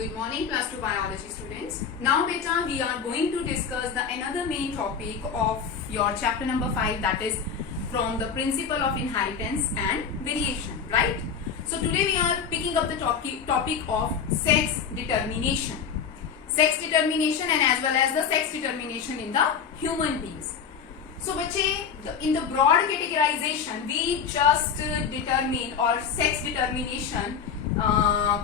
Good morning class 2 biology students. Now beta we are going to discuss the another main topic of your chapter number 5, that is from the principle of inheritance and variation, right? So today we are picking up the topic of sex determination. Sex determination and as well as the sex determination in the human beings. So बच्चे in the broad categorization we just determine or sex determination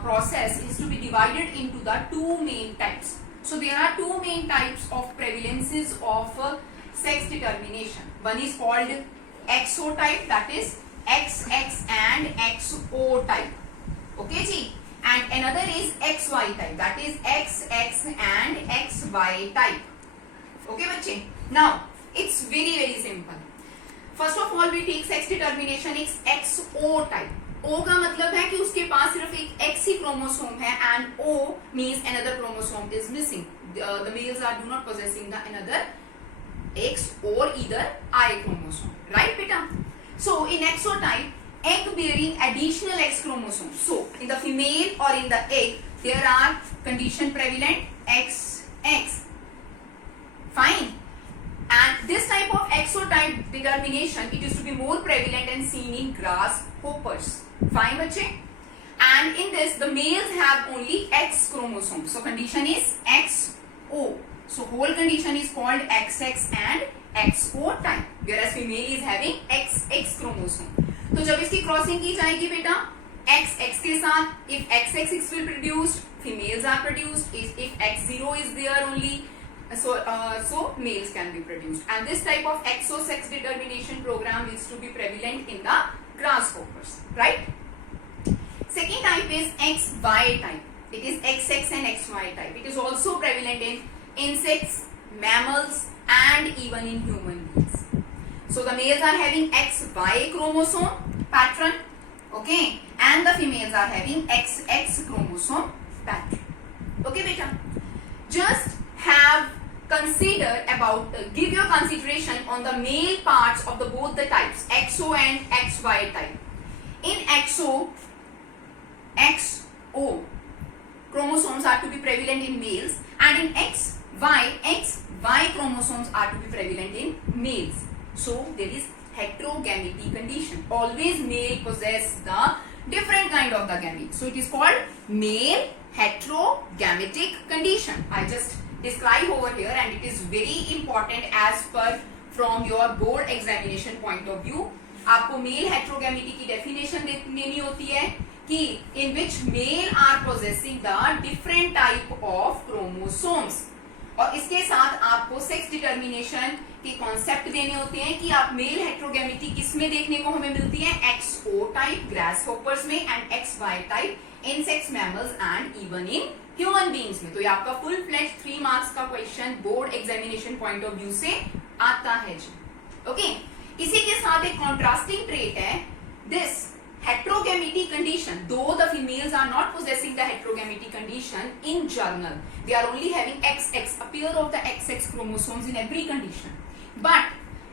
process is to be divided into the two main types. So there are two main types of prevalences of sex determination. One is called XO type, that is XX and XO type. Okay ji. And another is XY type, that is XX and XY type. Okay बच्चे. Now it's very simple. First of all we take sex determination is XO type. O का मतलब है कि उसके पास सिर्फ एक X ही chromosome है and O means another chromosome is missing. The males are do not possessing the another X or either Y chromosome, right beta? So in XO type, egg bearing additional X chromosome. So in the female or in the egg there are condition prevalent XX. Fine. And this type of XO-type determination, it is to be more prevalent and seen in grasshoppers. Fine, bache? And in this, the males have only X chromosome. So condition is XO. So whole condition is called XX and XO type. Whereas female is having XX chromosome. तो जब इसकी crossing की जाएगी बेटा, XX के साथ, if XX is produced, females are produced. If X0 is there only, so males can be produced, and this type of XO sex determination program is to be prevalent in the grasshoppers, right? Second type is XY type. It is XX and XY type. It is also prevalent in insects, mammals, and even in human beings. So the males are having XY chromosome pattern, okay, and the females are having XX chromosome pattern. Okay, beta. Just have consider about give your consideration on the male parts of the both the types XO and XY type. In XO chromosomes are to be prevalent in males, and in XY chromosomes are to be prevalent in males. So there is heterogamity condition. Always male possess the different kind of the gamete. So it is called male heterogametic condition. I just describe over here, and it is very important as per from your board examination point of view. आपको male heterogamity की definition देनी होती है कि in which male are possessing the different type of chromosomes, और इसके साथ आपको sex determination के concept देने होते हैं कि आप male heterogamity किसमें देखने को हमें मिलती है, XO type grasshoppers में and XY type insects, mammals and even in human beings में. तो ये आपका फुल फ्लैश 3 मार्क्स का question board examination point of view से आता है जी. ओके, इसी के साथ एक कॉन्ट्रास्टिंग ट्रेट है this heterogamity condition. Though the females are not possessing the heterogamity condition in general, they are only having XX, a pair of the XX chromosomes in every condition. But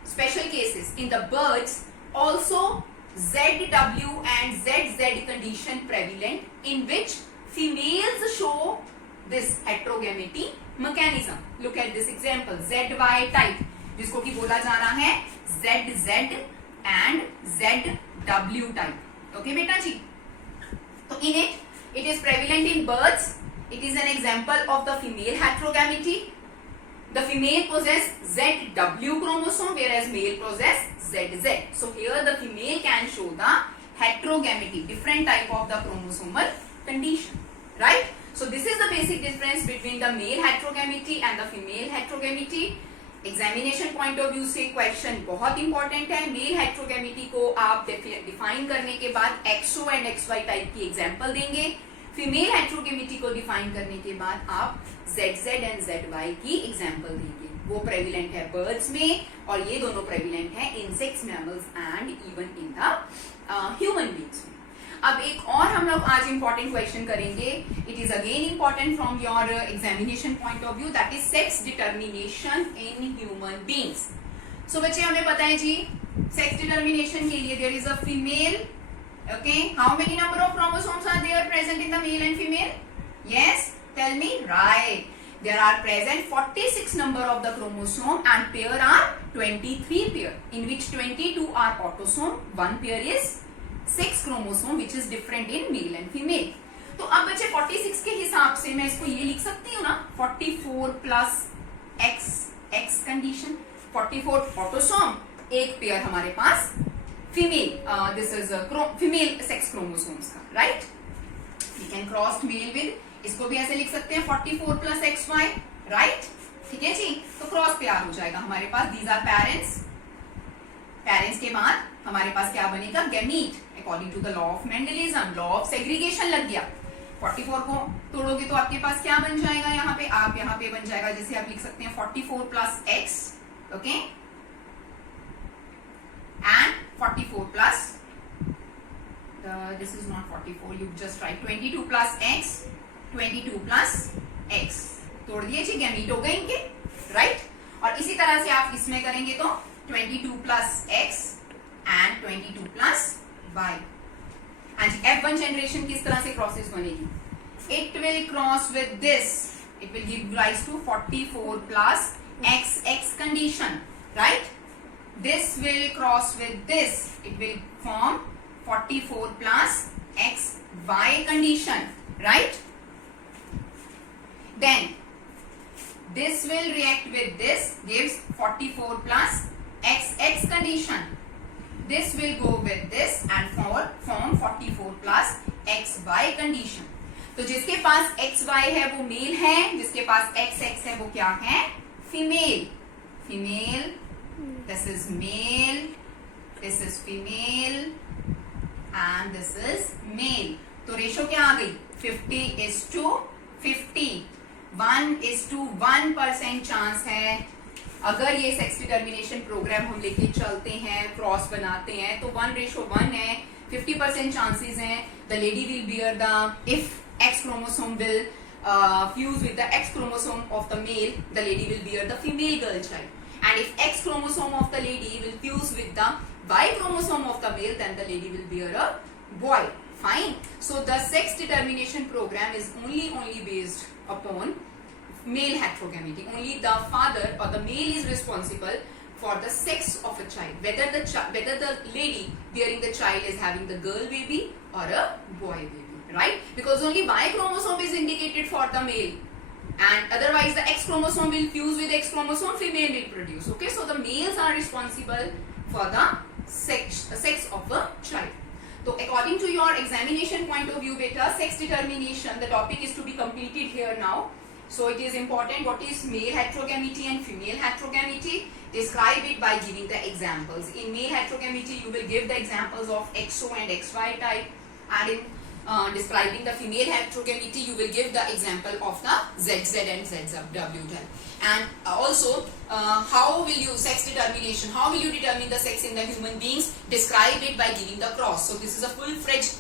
special cases in the birds also ZW and ZZ condition prevalent, in which females show this heterogamity mechanism. Look at this example, ZY type, जिसको कि बोला जा रहा है ZZ and ZW type. Okay बेटा जी. तो in it is prevalent in birds. It is an example of the female heterogamity. The female possess ZW chromosome, whereas male possess ZZ. So here the female can show the heterogamity, different type of the chromosomal condition, right? So this is the basic difference between the male heterogamity and the female heterogamity. Examination point of view से question बहुत important है. Male heterogamity को आप define करने के बाद XO and XY type की example देंगे. Female heterogamity को define करने के बाद आप ZZ and ZY की example देंगे. वो prevalent है birds में, और ये दोनों prevalent है insects, mammals and even in the human beings में. अब एक और हम लोग आज इंपॉर्टेंट क्वेश्चन करेंगे. It is again important from your examination point of view, that is sex determination in human beings. So बच्चे हमें पता है जी सेक्स डिटर्मिनेशन के लिए there is a female. Okay, how many number of chromosomes are there present in the male and female? Yes, tell me? Right. There are present 46 number of the chromosome and pair are 23 pair, in which 22 are autosome, one pair is 6 chromosome which is different in male and female. तो अब बच्चे 46 के हिसाब से मैं इसको ये लिख सकती हूँ ना, 44 plus x x condition, 44 autosome, एक पेयर हमारे पास female, this is female sex chromosomes का, right. We can cross male with, इसको भी ऐसे लिख सकते हैं 44 प्लस एक्स वाई, राइट. ठीक है जी. तो क्रॉस पेयर हो जाएगा हमारे पास. These are parents. पेरेंट्स के बाद हमारे पास क्या बनेगा? Gamete, according to the law of Mendelism. Law of segregation लग गया. 44 को तोड़ोगे तो आपके पास क्या बन जाएगा? यहाँ पे आप यहाँ पे बन जाएगा, जैसे आप लिख सकते हैं 44 plus x, okay, and 44 plus, this is not 44, you just write 22 plus x, 22 plus x. तोड़ दिए जी, गैमीट हो गए इनके, राइट. और इसी तरह से आप इसमें करेंगे तो 22 plus x and 22 plus y. and F1 generation किस तरह से क्रॉसेस बनेगी? It will cross with this, it will give rise to 44 plus x condition, right. This will cross with this, it will form 44 plus x y condition, right. Then this will react with this, gives 44 plus x condition. This will go with this and form 44 plus x y condition. तो जिसके पास x y है वो mail है, जिसके पास x है वो क्या है? Female. Female, this is male, this is female and this is male. तो रेशो क्या आ गई? 50:50. 1:1% चांस है. अगर ये सेक्स डिटर्मिनेशन प्रोग्राम हम लेके चलते हैं, क्रॉस बनाते हैं, तो 1:1 है. 50% चांसेस हैं the lady will bear the, if X chromosome will fuse with the X chromosome of the male, the lady will bear the female girl child. And if X chromosome of the lady will fuse with the Y chromosome of the male, then the lady will bear a boy. Fine. So the sex determination program is only based upon male heterogamity. Only the father or the male is responsible for the sex of a child. Whether the lady bearing the child is having the girl baby or a boy baby. Right? Because only Y chromosome is indicated for the male, and otherwise the X chromosome will fuse with X chromosome, female will produce. Okay, so the males are responsible for the sex of a child. So according to your examination point of view, beta, sex determination, the topic is to be completed here now. So it is important what is male heterogamity and female heterogamity. Describe it by giving the examples. In male heterogamity, you will give the examples of XO and XY type, and in describing the female heterogamity, you will give the example of the ZZ and ZW type. And also, how will you sex determination? How will you determine the sex in the human beings? Describe it by giving the cross. So this is a full-fledged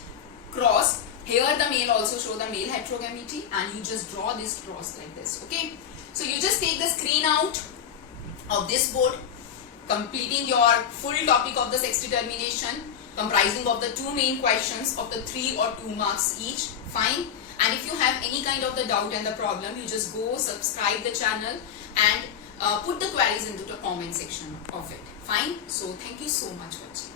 cross. Here the male also show the male heterogamity, and you just draw this cross like this. Okay. So you just take the screen out of this board, completing your full topic of the sex determination, comprising of the two main questions of the 3 or 2 marks each. Fine. And if you have any kind of the doubt and the problem, you just go subscribe the channel and put the queries into the comment section of it. Fine. So thank you so much for watching.